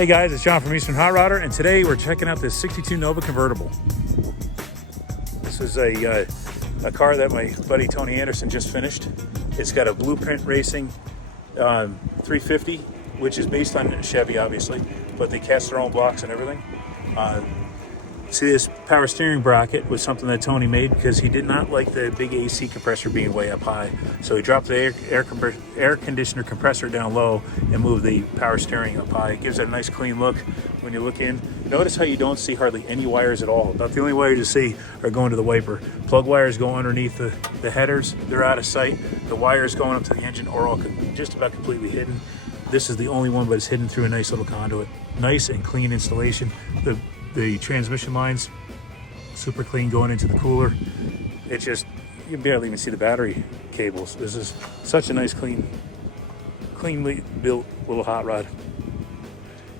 Hey guys, it's John from Eastern Hot Rodder, and today we're checking out this 62 Nova convertible. This is a car that my buddy Tony Anderson just finished. It's got a Blueprint Racing 350, which is based on Chevy, obviously, but they cast their own blocks and everything. See, this power steering bracket was something that Tony made because he did not like the big AC compressor being way up high. So he dropped the air conditioner compressor down low and moved the power steering up high. It gives it a nice clean look when you look in. Notice how you don't see hardly any wires at all. About the only wires you see are going to the wiper. Plug wires go underneath the headers. They're out of sight. The wires going up to the engine are all just about completely hidden. This is the only one, but it's hidden through a nice little conduit. Nice and clean installation. The transmission lines, super clean going into the cooler. It just, you can barely even see the battery cables. This is such a nice, cleanly built little hot rod.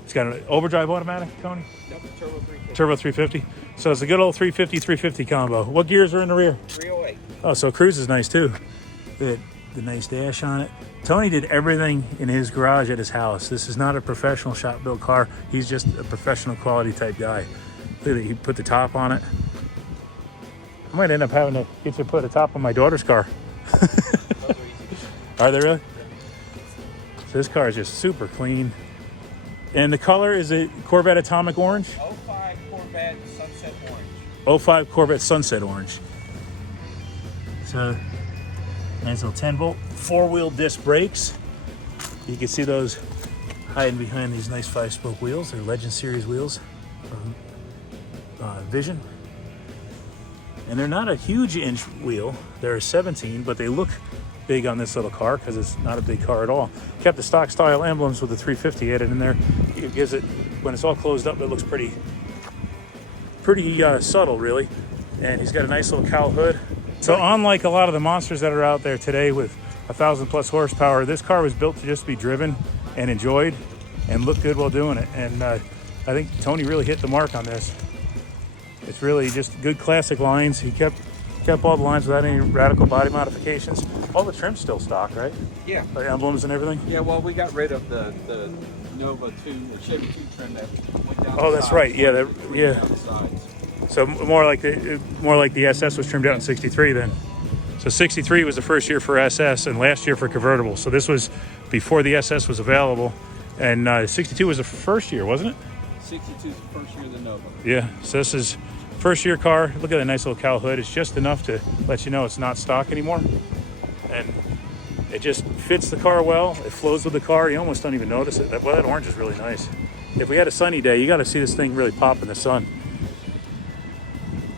It's got an overdrive automatic, Tony? Nope, turbo 350. Turbo 350. So it's a good old 350 combo. What gears are in the rear? 308. Oh, so cruise is nice too. The nice dash on it. Tony did everything in his garage at his house. This is not a professional shop built car. He's just a professional quality type guy. Look at it, he put the top on it. I might end up having to get you to put a top on my daughter's car. Are they really? So this car is just super clean. And the color is a Corvette Atomic Orange? 05 Corvette Sunset Orange. 05 Corvette Sunset Orange. So nice little 10-volt, four-wheel disc brakes. You can see those hiding behind these nice 5-spoke wheels. They're Legend Series wheels from Vision. And they're not a huge inch wheel. They're a 17, but they look big on this little car because it's not a big car at all. Kept the stock style emblems with the 350 added in there. It gives it, when it's all closed up, it looks pretty subtle, really. And he's got a nice little cowl hood. So unlike a lot of the monsters that are out there today with 1,000+ horsepower, this car was built to just be driven and enjoyed and look good while doing it. And I think Tony really hit the mark on this. It's really just good classic lines. He kept all the lines without any radical body modifications. All the trim's still stock, right? Yeah. The emblems and everything? Yeah, well, we got rid of the Nova 2, the Chevy 2 trim that went down Oh, the that's sides. right. Yeah, yeah. Down the sides. So more like the SS was trimmed out in 63 then. So 63 was the first year for SS and last year for convertible. So this was before the SS was available. And 62 was the first year, wasn't it? 62 is the first year of the Nova. Yeah, so this is first year car. Look at that nice little cowl hood. It's just enough to let you know it's not stock anymore. And it just fits the car well. It flows with the car. You almost don't even notice it. Well, that orange is really nice. If we had a sunny day, you got to see this thing really pop in the sun.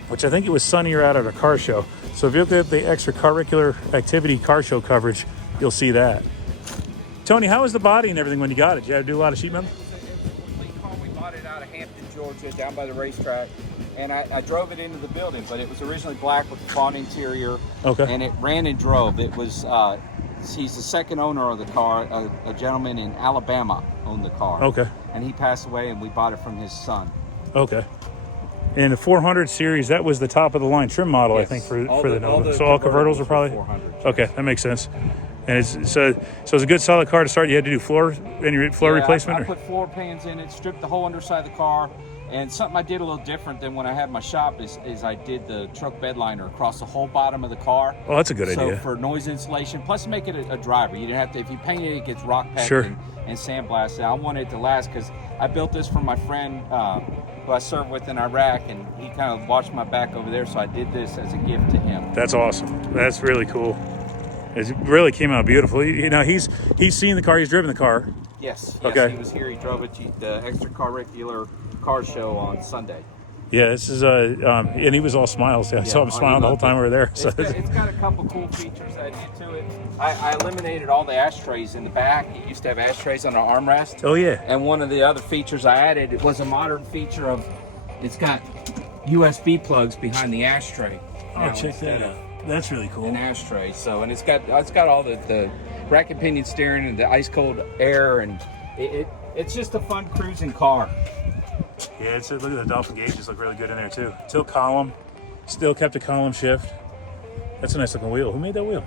Which I think it was sunnier out at a car show. So if you look at the extracurricular activity car show coverage, you'll see that. Tony, how was the body and everything when you got it? Did you have to do a lot of sheet metal? It was a complete car. We bought it out of Hampton, Georgia, down by the racetrack. And I drove it into the building, but it was originally black with the fawn interior. Okay. And it ran and drove. It was, he's the second owner of the car. A gentleman in Alabama owned the car. Okay. And he passed away, and we bought it from his son. Okay. In the 400 series, that was the top of the line trim model, yes. I think, for the Nova. So all convertibles are probably 400. Okay, that makes sense. And it's it's a good solid car to start. You had to do floor replacement. I put floor pans in it, stripped the whole underside of the car, and something I did a little different than when I had my shop is I did the truck bed liner across the whole bottom of the car. Oh, that's a good idea. So for noise insulation, plus make it a driver. You didn't have to, if you paint it, it gets rock packed sure. and sandblasted. I wanted it to last because I built this for my friend who I served with in Iraq, and he kind of watched my back over there, so I did this as a gift to him. That's awesome. That's really cool. It really came out beautiful. You know, he's seen the car. He's driven the car. Yes. Okay. He was here. He drove it to the extracurricular car show on Sunday. Yeah, this is and he was all smiles. Yeah, I saw him smiling the whole time we were there. So it's got a couple cool features I did to it. I eliminated all the ashtrays in the back. It used to have ashtrays on the armrest. Oh yeah. And one of the other features I added, it was a modern feature of, it's got USB plugs behind the ashtray. Oh, check that out. That's really cool. An ashtray. So, and it's got all the rack and pinion steering and the ice cold air, and it's just a fun cruising car. Yeah, look at the Dolphin gauges, look really good in there too. Still column, still kept a column shift. That's a nice looking wheel. Who made that wheel?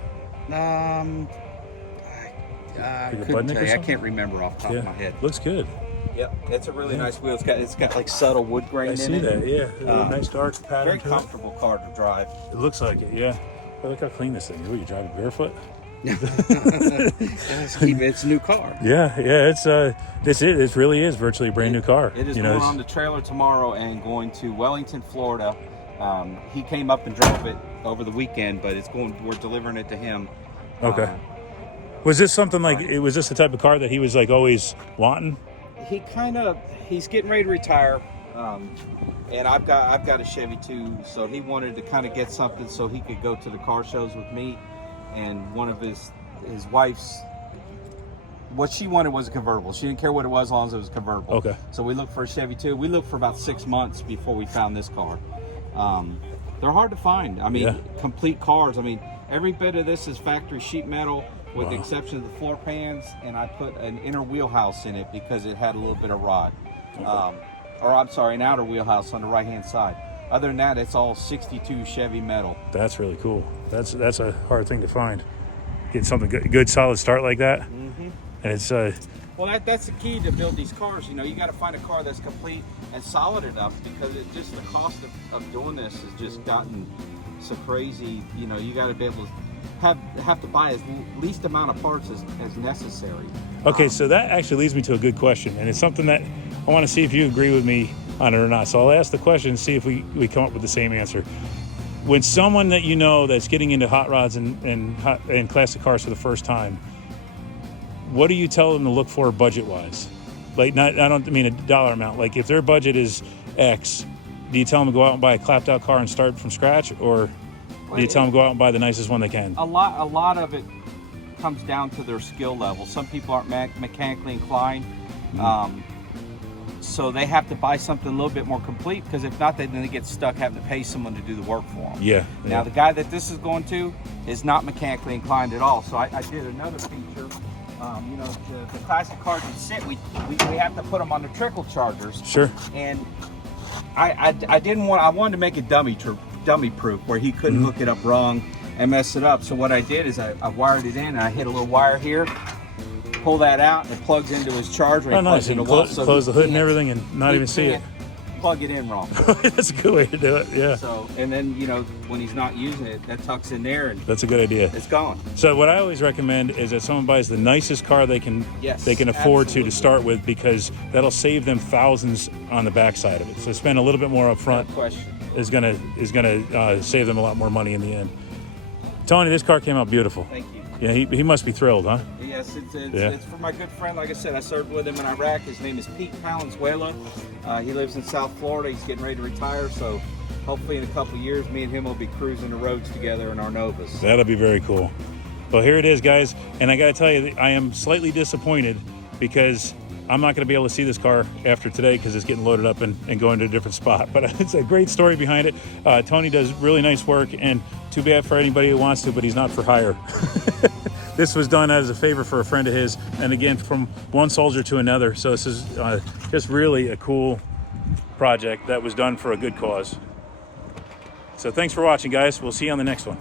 I couldn't tell you. I can't remember off the top of my head. Looks good. Yep, it's a really nice wheel. It's got like subtle wood grain in it. I see that, yeah. Nice dark pattern. Very comfortable car to drive. It looks like it, yeah. But look how clean this thing is. What, you driving barefoot? It's a new car. Yeah, it really is virtually a brand new car. It is going on the trailer tomorrow and going to Wellington, Florida. He came up and drove it over the weekend, but we're delivering it to him. Okay. Was this something like, was this the type of car that he was like always wanting? He's getting ready to retire. And I've got a Chevy II, so he wanted to kind of get something so he could go to the car shows with me. And one of his wife's, what she wanted was a convertible. She didn't care what it was as long as it was a convertible. Okay. So we looked for a Chevy II. We looked for about 6 months before we found this car. They're hard to find. I mean, complete cars. I mean, every bit of this is factory sheet metal with the exception of the floor pans, and I put an inner wheelhouse in it because it had a little bit of rot. Or I'm sorry, an outer wheelhouse on the right-hand side. Other than that, it's all 62 Chevy metal. That's really cool. That's a hard thing to find. Get something good solid start like that. Mm-hmm. And it's well, that's the key to build these cars. You know, you got to find a car that's complete and solid enough, because it just the cost of doing this has just gotten so crazy. You know, you got to be able to have to buy as least amount of parts as necessary. Okay, so that actually leads me to a good question, and it's something that I want to see if you agree with me on it or not. So I'll ask the question and see if we come up with the same answer. When someone that you know that's getting into hot rods and classic cars for the first time, what do you tell them to look for budget-wise? Like, I don't mean a dollar amount. Like, if their budget is X, do you tell them to go out and buy a clapped-out car and start from scratch, or do you tell them to go out and buy the nicest one they can? A lot of it comes down to their skill level. Some people aren't mechanically inclined, so they have to buy something a little bit more complete, because if not, then they get stuck having to pay someone to do the work for them. Yeah. Now, the guy that this is going to is not mechanically inclined at all, so I did another feature. You know, the classic cars that sit, we have to put them on the trickle chargers. Sure. And I wanted to make it dummy proof, where he couldn't hook it up wrong and mess it up. So what I did is I wired it in, and I hit a little wire here, pull that out, and it plugs into his charger. Oh, nice. You can close the hood and everything and not even see it. Plug it in wrong. That's a good way to do it, yeah. So, and then, you know, when he's not using it, that tucks in there, and that's a good idea. It's gone. So what I always recommend is that someone buys the nicest car they can afford to start with, because that'll save them thousands on the backside of it. So spend a little bit more up front. No question. Is gonna save them a lot more money in the end. Tony, this car came out beautiful. Thank you. Yeah, he must be thrilled, huh? Yes, it's for my good friend. Like I said, I served with him in Iraq. His name is Pete Palenzuela. He lives in South Florida. He's getting ready to retire, so hopefully in a couple of years, me and him will be cruising the roads together in our Novas. That'll be very cool. Well, here it is, guys. And I got to tell you, I am slightly disappointed, because I'm not going to be able to see this car after today, because it's getting loaded up and going to a different spot. But it's a great story behind it. Tony does really nice work, and too bad for anybody who wants to, but he's not for hire. This was done as a favor for a friend of his, and again, from one soldier to another. So this is just really a cool project that was done for a good cause. So thanks for watching, guys. We'll see you on the next one.